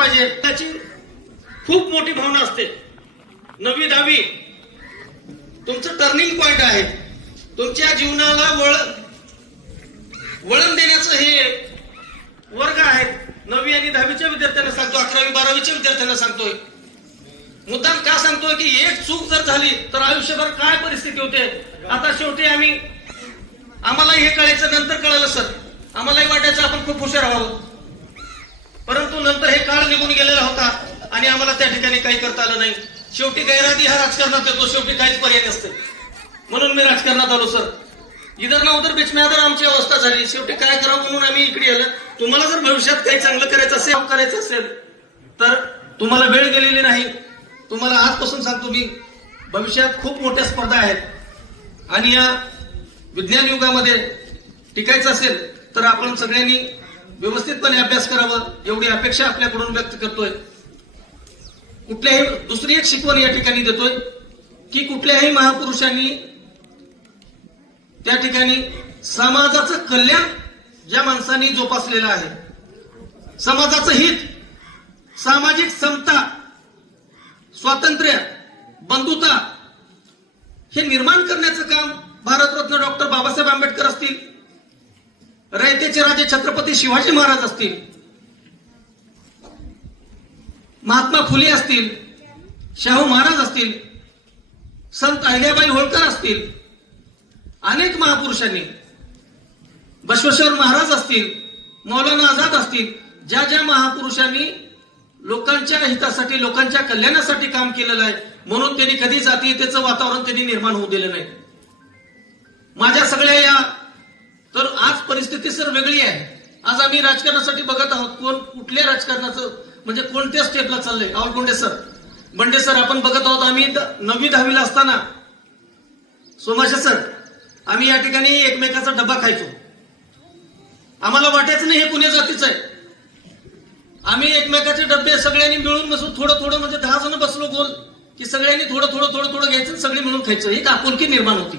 पाहिजे. त्याची खूप मोठी भावना असते. नवी दहावी. तुमचं टर्निंग पॉइंट आहे. तुमच्या जीवनाला वळण वळण देण्याचं हे वर्ग आहेत नववी आणि दहावीच्या विद्यार्थ्यांना सांगतो अकरावी बारावीच्या विद्यार्थ्यांना सांगतोय. मुद्दाम का सांगतोय की एक चूक जर झाली तर आयुष्यभर काय परिस्थिती होते? आता शेवटी आम्ही आम्हालाही हे कळायचं नंतर कळालं सर. आम्हालाही वाटायचं आपण खूप हुशार व्हावं. परंतु नंतर हे काळ निघून गेलेला होता आणि आम्हाला त्या ठिकाणी काही करता आलं नाही. शेवटी गैरादी हा राजकारणात येतो शेवटी काहीच पर्याय नसते. म्हणून मी राजकारणात आलो सर. इधर ना उधर बेचण्यावर आमची अवस्था झाली. शेवटी काय करावं म्हणून आम्ही इकडे आलो. तुम्हाला जर भविष्यात काही चांगलं करायचं असेल करायचं असेल तर तुम्हाला वेळ गेलेली नाही. तुम्हाला आजपासून सांगतो मी भविष्यात खूप मोठ्या स्पर्धा आहेत. आणि या विज्ञान युगामध्ये टिकायचं असेल तर आपण सगळ्यांनी व्यवस्थितपणे अभ्यास करावं एवढी अपेक्षा आपल्याकडून व्यक्त करतोय. कुठल्याही दुसरी एक शिकवण या ठिकाणी देतोय की कुठल्याही महापुरुषांनी त्या ठिकाणी समाजाचं कल्याण ज्या माणसांनी जोपासलेलं आहे समाजाचं हित सामाजिक समता स्वातंत्र्य बंधुता हे निर्माण करण्याचं काम भारतरत्न डॉक्टर बाबासाहेब आंबेडकर असतील रयतेचे राजे छत्रपती शिवाजी महाराज असतील महात्मा फुले असतील शाहू महाराज असतील संत अहिल्याबाई होळकर असतील अनेक महापुरुषांनी बसवेश्वर महाराज असतील मौलाना आझाद असतील ज्या ज्या महापुरुषांनी लोकांच्या हितासाठी लोकांच्या कल्याणासाठी काम केलेलं आहे म्हणून त्यांनी कधी जातीयतेचं वातावरण त्यांनी निर्माण होऊ दिलं नाही. माझ्या सगळ्या या तर आज परिस्थिती सर वेगळी आहे. आज आम्ही राजकारणासाठी बघत आहोत कोण कुठल्या राजकारणाचं म्हणजे कोणत्या स्टेपला चाललंय. आवलकोंडे सर बंडे सर आपण बघत आहोत आम्ही नववी दहावीला असताना सोमाशे सर आम्ही या ठिकाणी एकमेकाचा डब्बा खायचो. आम्हाला वाटायचं नाही हे पुणे जातीचं आहे? आम्ही एकमेकाचे डबे सगळ्यांनी मिळून बसून थोडं थोडं म्हणजे दहा जण बसलो गोल की सगळ्यांनी थोडं थोडं थोडं थोडं घ्यायचं सगळी मिळून खायचं. एक आपुलकी निर्माण होती.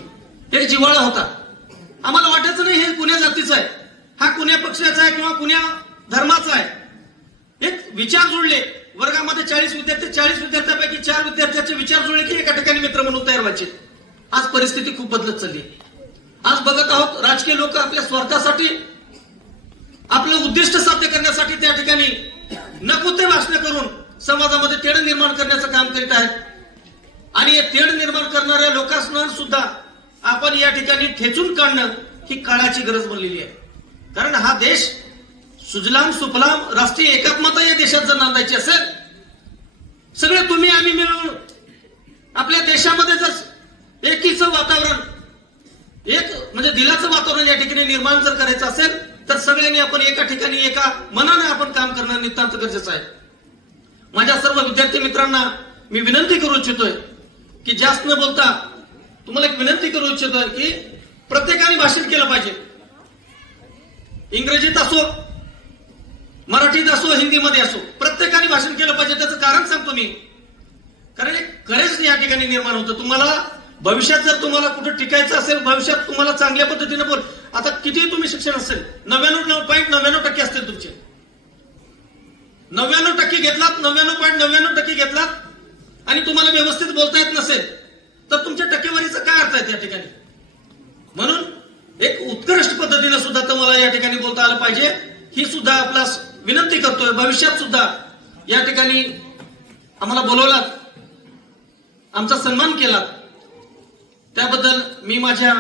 एक जिव्हाळा होता. आम्हाला वाटायचं नाही हे कुण्या जातीचं आहे? हा कुण्या पक्षाचा आहे किंवा कुण्या धर्माचा आहे? एक विचार जुळले. वर्गामध्ये चाळीस विद्यार्थी चाळीस विद्यार्थ्यांपैकी चार विद्यार्थ्यांचे विचार जुळले की एका ठिकाणी मित्र म्हणून तयार व्हायचे. आज परिस्थिती खूप बदलत चालली आहे. आज बघत आहोत राजकीय लोक आपल्या स्वार्थासाठी आपलं उद्दिष्ट साध्य करण्यासाठी त्या ठिकाणी नको ते भाषण करून समाजामध्ये तेढ निर्माण करण्याचं काम करीत आहेत. आणि हे तेढ निर्माण करणाऱ्या लोकांना सुद्धा आपण या ठिकाणी ठेचून काढणं ही काळाची गरज बनलेली आहे. कारण हा देश सुजलाम सुफलाम राष्ट्रीय एकात्मता या देशात जर नांदायची असेल सगळे तुम्ही आम्ही मिळून आपल्या देशामध्ये जर एकीचं वातावरण एक म्हणजे दिलाचं वातावरण या ठिकाणी निर्माण जर करायचं असेल तर सगळ्यांनी आपण एका ठिकाणी एका मनाने आपण काम करणं नितांत गरजेचं आहे. माझ्या सर्व विद्यार्थी मित्रांना मी विनंती करू इच्छितोय की जास्त न बोलता तुम्हाला एक विनंती करू इच्छितोय की प्रत्येकाने भाषण केलं पाहिजे. इंग्रजीत असो मराठीत असो हिंदीमध्ये असो प्रत्येकाने भाषण केलं पाहिजे त्याचं कारण सांगतो मी. कारण एक करेज या ठिकाणी निर्माण होतं. तुम्हाला भविष्यात जर तुम्हाला कुठं टिकायचं असेल भविष्यात तुम्हाला चांगल्या पद्धतीने बोल आता किती तुम्ही शिक्षण असेल नव्याण्णव पॉईंट नव्याण्णव टक्के असतील तुमचे. नव्याण्णव टक्के घेतलात नव्याण्णव पॉईंट नव्याण्णव टक्के घेतलात आणि तुम्हाला व्यवस्थित बोलता येत नसेल तर तुमच्या टक्केवारीचा काय अर्थ आहे त्या ठिकाणी? म्हणून एक उत्कृष्ट पद्धतीने सुद्धा तुम्हाला या ठिकाणी बोलता आलं पाहिजे. ही सुद्धा आपला विनंती करतोय. भविष्यात सुद्धा या ठिकाणी आम्हाला बोलवलात. आमचा सन्मान केला त्याबद्दल मी माझ्या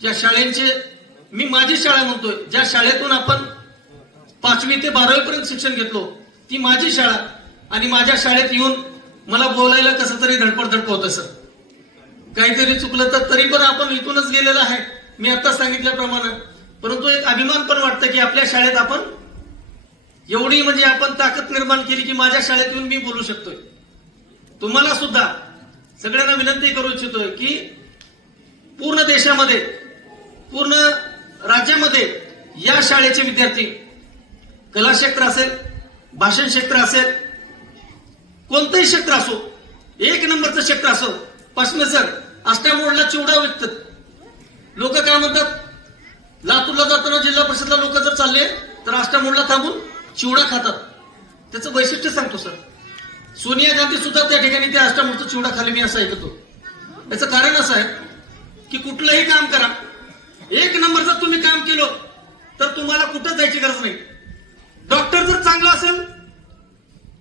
ज्या शाळेंचे मी माझी शाळा म्हणतोय ज्या शाळेतून आपण पाचवी ते बारावी पर्यंत शिक्षण घेतलो ती माझी शाळा आणि माझ्या शाळेत येऊन मला बोलायला कसं तरी धडपड धडपड होतं सर. काहीतरी चुकलं तर तरी पण आपण इथूनच गेलेलं आहे. मी आता सांगितल्याप्रमाणे. परंतु एक अभिमान पण वाटतं की आपल्या शाळेत आपण एवढी म्हणजे आपण ताकद निर्माण केली की माझ्या शाळेत येऊन मी बोलू शकतोय. तुम्हाला सुद्धा सगळ्यांना विनंती करू इच्छितोय की पूर्ण देशामध्ये पूर्ण राज्यामध्ये या शाळेचे विद्यार्थी कला क्षेत्र असेल भाषण क्षेत्र असेल कोणतंही क्षेत्र असो एक नंबरचं क्षेत्र असो पाचमे सर अष्टामोडला चिवडा विकतात. लोक काय म्हणतात? लातूरला जाताना जिल्हा परिषदला लोक जर चालले तर अष्टामोडला थांबून चिवडा खातात. त्याचं वैशिष्ट्य सांगतो सर. सोनिया गांधी सुद्धा त्या ठिकाणी त्या अष्टामूर्त चिवडा खाली मी असं ऐकतो. याचं कारण असं आहे की कुठलंही काम करा. एक नंबर जर तुम्ही काम केलं तर तुम्हाला कुठं जायची गरज नाही. डॉक्टर जर चांगला असेल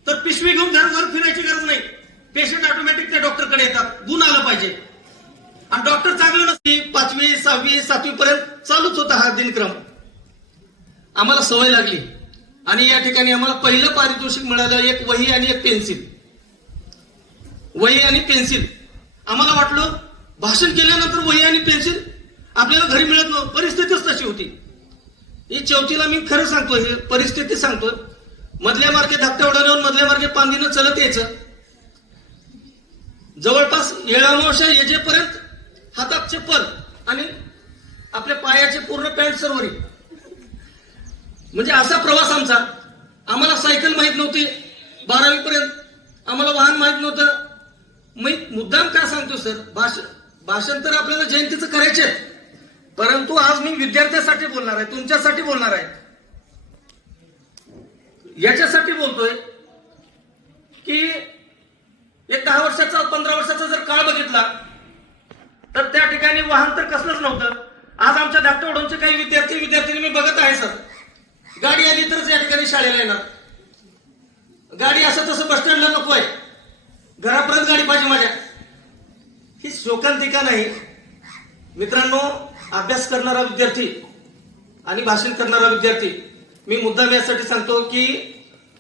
तर पिशवी घेऊन घर घर फिरायची गरज नाही. पेशंट ऑटोमॅटिक त्या डॉक्टरकडे येतात. गुण आलं पाहिजे. आणि डॉक्टर चांगलं नसते पाचवी सहावी सातवी पर्यंत चालूच होता हा दिनक्रम. आम्हाला सवय लागली. आणि या ठिकाणी आम्हाला पहिलं पारितोषिक मिळालं एक वही आणि एक पेन्सिल. वही आणि पेन्सिल. आम्हाला वाटलं भाषण केल्यानंतर वही आणि पेन्सिल आपल्याला घरी मिळत नव्हतं परिस्थितीच तशी होती. ही चौथीला मी खरं सांगतो हे परिस्थिती सांगतो मधल्या मार्गे धाकट्या उडाल्यावर मधल्या मार्गे पांदीनं चलत यायचं. जवळपास येळामावशा येजेपर्यंत हातात चप्पल आणि आपल्या पायाचे पूर्ण पॅन्ट सर्वरी. म्हणजे असा प्रवास आमचा. आम्हाला सायकल माहीत नव्हती बारावी पर्यंत. आम्हाला वाहन माहीत नव्हतं. मी मुद्दाम का सांगतो सर? भाषण भाषण तर आपल्याला जयंतीचं करायचे परंतु आज मी विद्यार्थ्यासाठी बोलणार आहे तुमच्यासाठी बोलणार आहे. याच्यासाठी बोलतोय की एक दहा वर्षाचा पंधरा वर्षाचा जर काळ बघितला तर त्या ठिकाणी वाहन तर कसलंच नव्हतं. आज आमच्या धाकट्या ओढूनचे काही विद्यार्थी विद्यार्थी मी बघत आहे सर. गाडी आली तरच या ठिकाणी शाळेला येणार. गाडी असं तसं बस स्टँडला नको आहे. घरापर्यंत गाडी पाहिजे माझ्या. ही शोकांतिका नाही. मित्रांनो अभ्यास करणारा विद्यार्थी आणि भाषण करणारा विद्यार्थी मी मुद्दाम यासाठी सांगतो की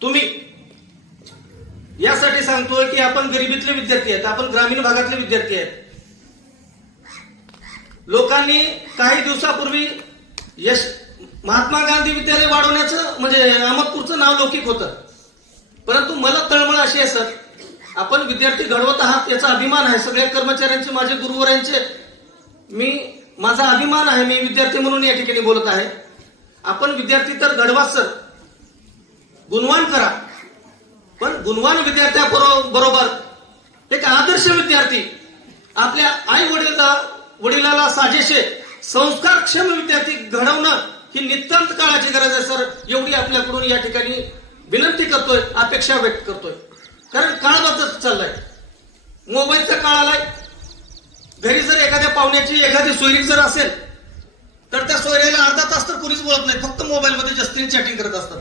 तुम्ही यासाठी सांगतोय की आपण गरिबीतले विद्यार्थी आहेत आपण ग्रामीण भागातले विद्यार्थी आहेत. लोकांनी काही दिवसापूर्वी यश महात्मा गांधी विद्यालय वाढवण्याचं म्हणजे अहमदपूरचं नाव लौकिक होतं. परंतु मला तळमळ अशी आहे सर. आपण विद्यार्थी घडवत आहात याचा अभिमान आहे. सगळ्या कर्मचाऱ्यांचे माझे गुरुवरांचे. मी माझा अभिमान आहे मी विद्यार्थी म्हणून या ठिकाणी बोलत आहे. आपण विद्यार्थी तर घडवा सर. गुणवान करा. पण गुणवान विद्यार्थ्याबरोबर एक आदर्श विद्यार्थी. आपल्या आई वडिला वडिलाला साजेशे संस्कारक्षम विद्यार्थी घडवणं ही नितांत काळाची गरज आहे सर. एवढी आपल्याकडून या ठिकाणी विनंती करतोय अपेक्षा व्यक्त करतोय. कारण काळ बदलत चाललाय. मोबाईलचा काळ आलाय घरी जर एखाद्या पाहुण्याची एखादी सोयरी जर असेल तर त्या सोयऱ्याला अर्धा तास तर कोणीच बोलत नाही फक्त मोबाईलमध्ये जास्तीने चॅटिंग करत असतात.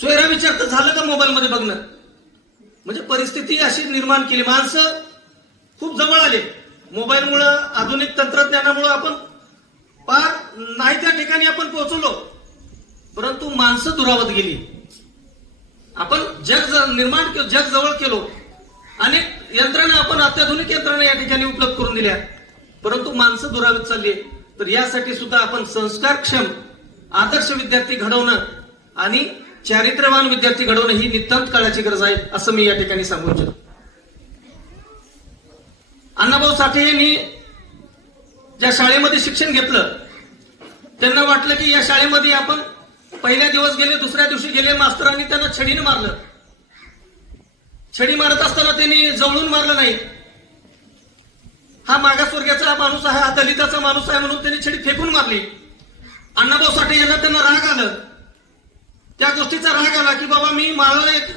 सोयरा विचारतं झालं का मोबाईलमध्ये बघणं? म्हणजे परिस्थिती अशी निर्माण केली माणसं खूप जवळ आले. मोबाईलमुळं आधुनिक तंत्रज्ञानामुळं आपण पार नाही त्या ठिकाणी आपण पोहोचलो. परंतु माणसं दुरावत गेली. आपण जग निर्माण केलं जग जवळ केलो. अनेक यंत्रणा आपण अत्याधुनिक यंत्रणा या ठिकाणी उपलब्ध करून दिल्या. परंतु माणसं दुरावत चालली तर यासाठी सुद्धा आपण संस्कारक्षम आदर्श विद्यार्थी घडवणं आणि चारित्र्यवान विद्यार्थी घडवणं ही नितांत काळाची गरज आहे असं मी या ठिकाणी सांगू इच्छितो. अण्णाभाऊ साठे यांनी ज्या शाळेमध्ये शिक्षण घेतलं त्यांना वाटलं की या शाळेमध्ये आपण पहिल्या दिवस गेले दुसऱ्या दिवशी गेले मास्तरांनी त्यांना छडीनं मारलं. छडी मारत असताना त्यांनी जवळून मारलं नाही. हा मागासवर्गाचा माणूस आहे हा दलिताचा माणूस आहे म्हणून त्यांनी छडी फेकून मारली. अण्णाभाऊ साठे यांना त्यांना राग आलं. त्या गोष्टीचा राग आला की बाबा मी मला एक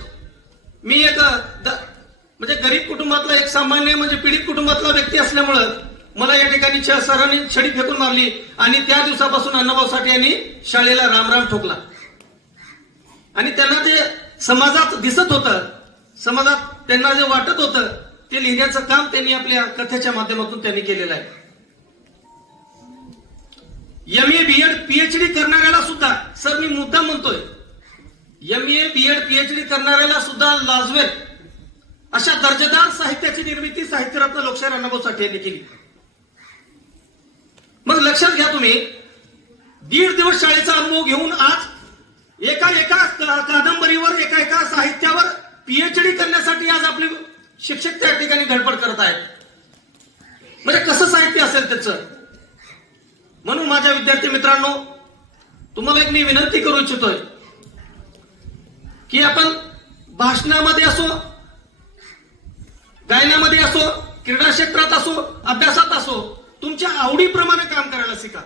मी एक द- म्हणजे गरीब कुटुंबातला एक सामान्य म्हणजे पीडित कुटुंबातला व्यक्ती असल्यामुळं मला या ठिकाणी सरांनी छडी फेकून मारली आणि त्या दिवसापासून अण्णाभाऊ साठे यांनी शाळेला रामराम ठोकला. आणि त्यांना ते समाजात दिसत होतं समाजात त्यांना जे वाटत होतं ते लिहिण्याचं काम त्यांनी आपल्या कथेच्या माध्यमातून त्यांनी केलेलं आहे. एम ए बीएड पीएचडी करणाऱ्याला सुद्धा सर मी मुद्दा म्हणतोय एम ए बीएड पीएचडी करणाऱ्याला सुद्धा लाजवेल. अशा दर्जेदार साहित्याची निर्मिती साहित्यरत्न लोकशाही अण्णाभाऊ साठे यांनी केली. मग लक्षात घ्या तुम्ही दीड दिवस शाळेचा अनुभव घेऊन आज एका एका कादंबरीवर एका एका साहित्यावर पीएचडी करण्यासाठी आज आपले शिक्षक त्या ठिकाणी धडपड करत आहेत. म्हणजे कसं साहित्य असेल त्याचं? म्हणून माझ्या विद्यार्थी मित्रांनो तुम्हाला एक मी विनंती करू इच्छितोय की आपण भाषणामध्ये असो गायनामध्ये असो क्रीडा क्षेत्रात असो अभ्यासात असो तुमच्या आवडीप्रमाणे काम करायला शिका.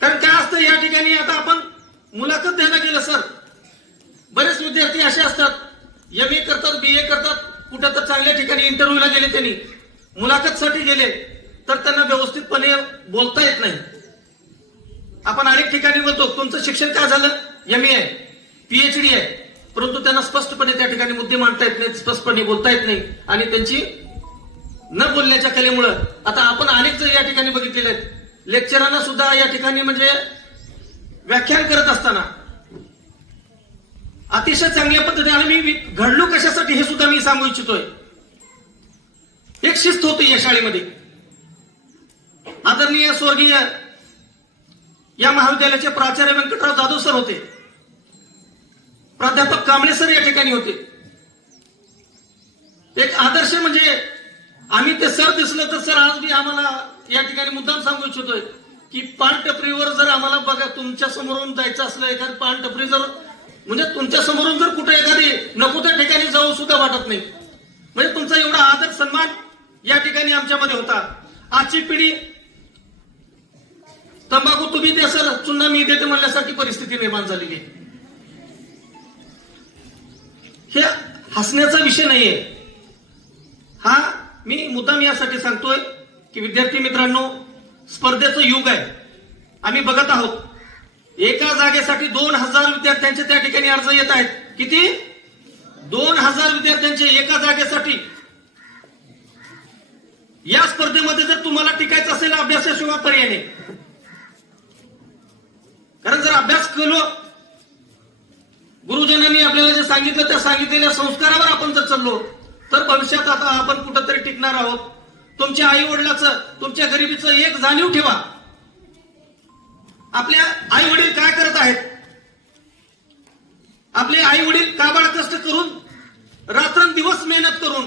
कारण काय असतं या ठिकाणी आता आपण मुलाखत द्यायला गेलं सर. बरेच विद्यार्थी असे असतात एम ए करतात बी ए करतात कुठं तर चांगल्या ठिकाणी इंटरव्ह्यूला गेले त्यांनी मुलाखतसाठी गेले तर त्यांना व्यवस्थितपणे बोलता येत नाही. आपण अनेक ठिकाणी बोलतो तुमचं शिक्षण काय झालं? एम ए आहे पीएचडी आहे. परंतु त्यांना स्पष्टपणे त्या ठिकाणी मुद्दे मांडता येत नाहीत स्पष्टपणे बोलता येत नाही. आणि त्यांची न बोलण्याच्या कलेमुळं आता आपण अनेक जण या ठिकाणी बघितलेले आहेत. लेक्चरांना सुद्धा या ठिकाणी म्हणजे व्याख्यान करत असताना अतिशय चांगल्या पद्धतीने आणि मी घडलो कशासाठी हे सुद्धा मी सांगू इच्छितोय. एक शिस्त होती या शाळेमध्ये. आदरणीय स्वर्गीय या महाविद्यालयाचे प्राचार्य व्यंकटराव जाधव सर होते. प्राध्यापक कांबळे सर या ठिकाणी होते. एक आदर्श म्हणजे आम्ही ते सर दिसलं तर सर आज मी आम्हाला या ठिकाणी मुद्दाम सांगू इच्छितोय की पान टपरीवर जर आम्हाला बघा तुमच्या समोरून जायचं असलं एखादी पान टपरी जर म्हणजे तुमच्या समोरून जर कुठे एखादी नको त्या ठिकाणी जाऊ सुद्धा वाटत नाही. म्हणजे तुमचा एवढा आदर सन्मान या ठिकाणी आमच्यामध्ये होता. आजची पिढी तंबाखू तुम्ही द्या सर चुन्ना मी देते म्हणण्यासाठी परिस्थिती निर्माण झालेली आहे. हे हसण्याचा विषय नाहीये. हा मी मुद्दाम यासाठी सांगतोय की विद्यार्थी मित्रांनो स्पर्धेचं युग आहे. आम्ही बघत आहोत. एका जागेसाठी दोन हजार विद्यार्थ्यांचे त्या ठिकाणी अर्ज येत आहेत. किती? दोन हजार विद्यार्थ्यांचे एका जागेसाठी. या स्पर्धेमध्ये जर तुम्हाला टिकायचं असेल अभ्यासाशिवाय पर्याय नाही. कारण जर अभ्यास केलो गुरुजनांनी आपल्याला जे सांगितलं त्या सांगितलेल्या संस्कारावर आपण जर चाललो तर भविष्यात आता आपण कुठंतरी टिकणार आहोत. तुमच्या आई वडिलाचं तुमच्या गरिबीचं एक जाणीव ठेवा. आपल्या आई वडील काय करत आहेत? आपले आई वडील काबाड कष्ट करून रात्रंदिवस मेहनत करून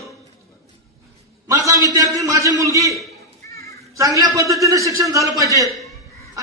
माझा विद्यार्थी माझी मुलगी चांगल्या पद्धतीने शिक्षण झालं पाहिजे.